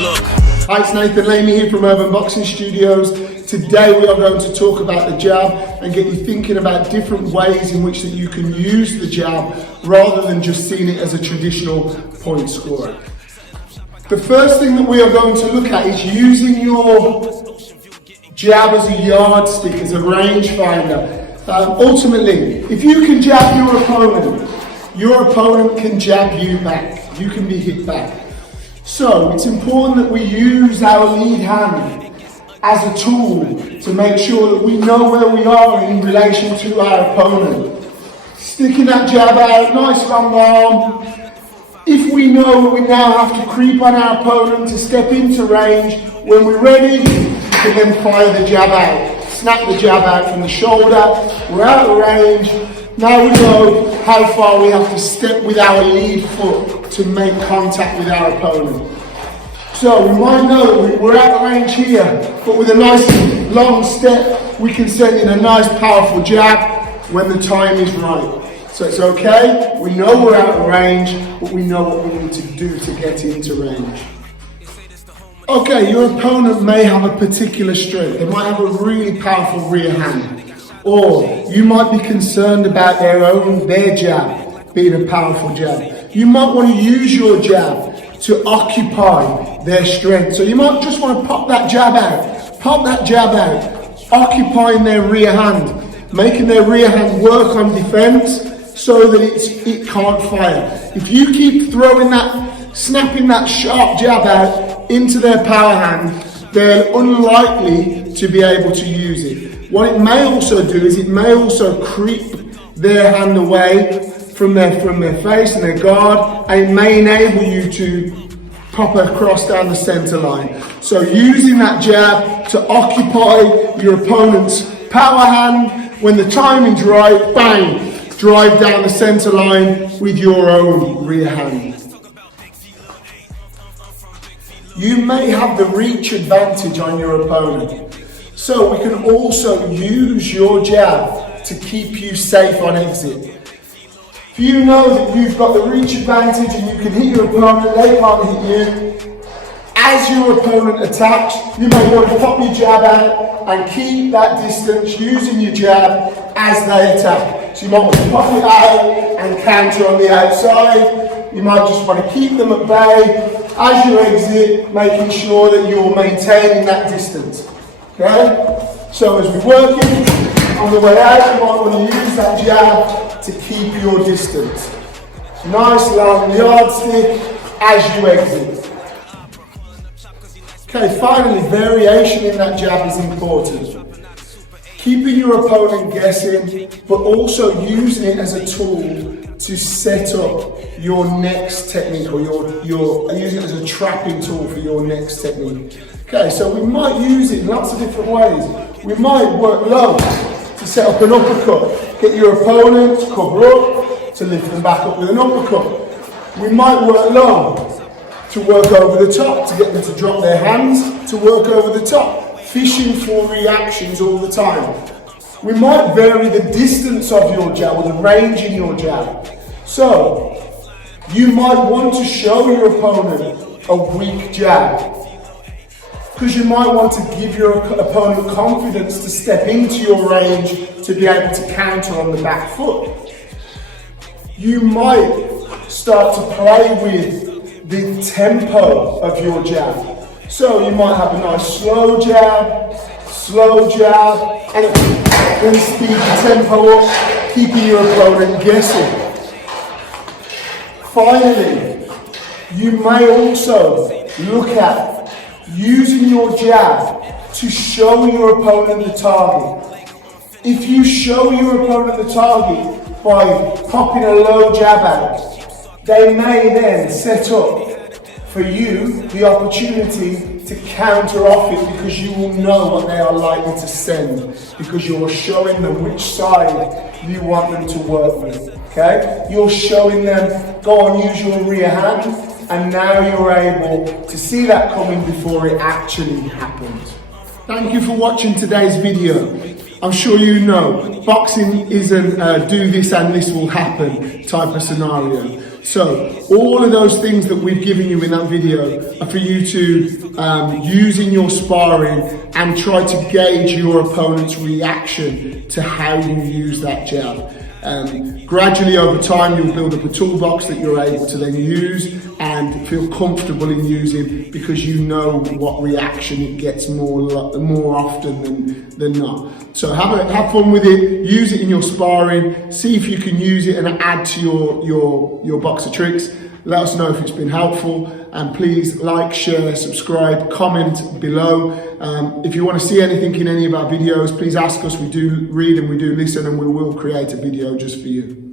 Look. Hi, it's Nathan Lamey here from Urban Boxing Studios. Today we are going to talk about the jab and get you thinking about different ways in which that you can use the jab rather than just seeing it as a traditional point scorer. The first thing that we are going to look at is using your jab as a yardstick, as a rangefinder. Ultimately, if you can jab your opponent can jab you back. You can be hit back. So it's important that we use our lead hand as a tool to make sure that we know where we are in relation to our opponent. Sticking that jab out, nice long arm. If we know that we now have to creep on our opponent to step into range, when we're ready, we can then fire the jab out. Snap the jab out from the shoulder, we're out of range. Now we know how far we have to step with our lead foot to make contact with our opponent. So we might know that we're out of range here, but with a nice long step, we can send in a nice powerful jab when the time is right. So it's okay, we know we're out of range, but we know what we need to do to get into range. Okay, your opponent may have a particular strength. They might have a really powerful rear hand. Or you might be concerned about their jab being a powerful jab. You might want to use your jab to occupy their strength. So you might just want to pop that jab out, occupying their rear hand, making their rear hand work on defense so that it can't fire. If you keep throwing that, snapping that sharp jab out into their power hand, they're unlikely to be able to use it. What it may also do is it may also creep their hand away from their face and their guard, and it may enable you to pop across down the center line. So using that jab to occupy your opponent's power hand, when the timing's right, bang, drive down the center line with your own rear hand. You may have the reach advantage on your opponent. So we can also use your jab to keep you safe on exit. If you know that you've got the reach advantage and you can hit your opponent, they can't hit you. As your opponent attacks, you may want to pop your jab out and keep that distance using your jab as they attack. So you might want to pop it out and counter on the outside. You might just want to keep them at bay as you exit, making sure that you're maintaining that distance. Okay? So as we're working on the way out, you might want to use that jab to keep your distance. Nice long yardstick as you exit. Okay, finally, variation in that jab is important. Keeping your opponent guessing, but also using it as a tool to set up your next technique, or using it as a trapping tool for your next technique. Okay, so we might use it in lots of different ways. We might work low to set up an uppercut. Get your opponent to cover up, to lift them back up with an uppercut. We might work low to work over the top, to get them to drop their hands, to work over the top, fishing for reactions all the time. We might vary the distance of your jab or the range in your jab. So, you might want to show your opponent a weak jab, because you might want to give your opponent confidence to step into your range to be able to counter on the back foot. You might start to play with the tempo of your jab. So you might have a nice slow jab, and then speed the tempo up, keeping your opponent guessing. Finally, you may also look at using your jab to show your opponent the target. If you show your opponent the target by popping a low jab out, they may then set up for you the opportunity to counter off it, because you will know what they are likely to send, because you're showing them which side you want them to work with. Okay? You're showing them, go on, use your rear hand, and now you're able to see that coming before it actually happens. Thank you for watching today's video. I'm sure you know, boxing isn't do this and this will happen type of scenario. So all of those things that we've given you in that video are for you to use in your sparring and try to gauge your opponent's reaction to how you use that jab. Gradually over time you'll build up a toolbox that you're able to then use and feel comfortable in using, because you know what reaction it gets more often than not. So have fun with it, use it in your sparring, see if you can use it and add to your box of tricks. Let us know if it's been helpful, and please like, share, subscribe, comment below. If you want to see anything in any of our videos, please ask us. We do read and we do listen, and we will create a video just for you.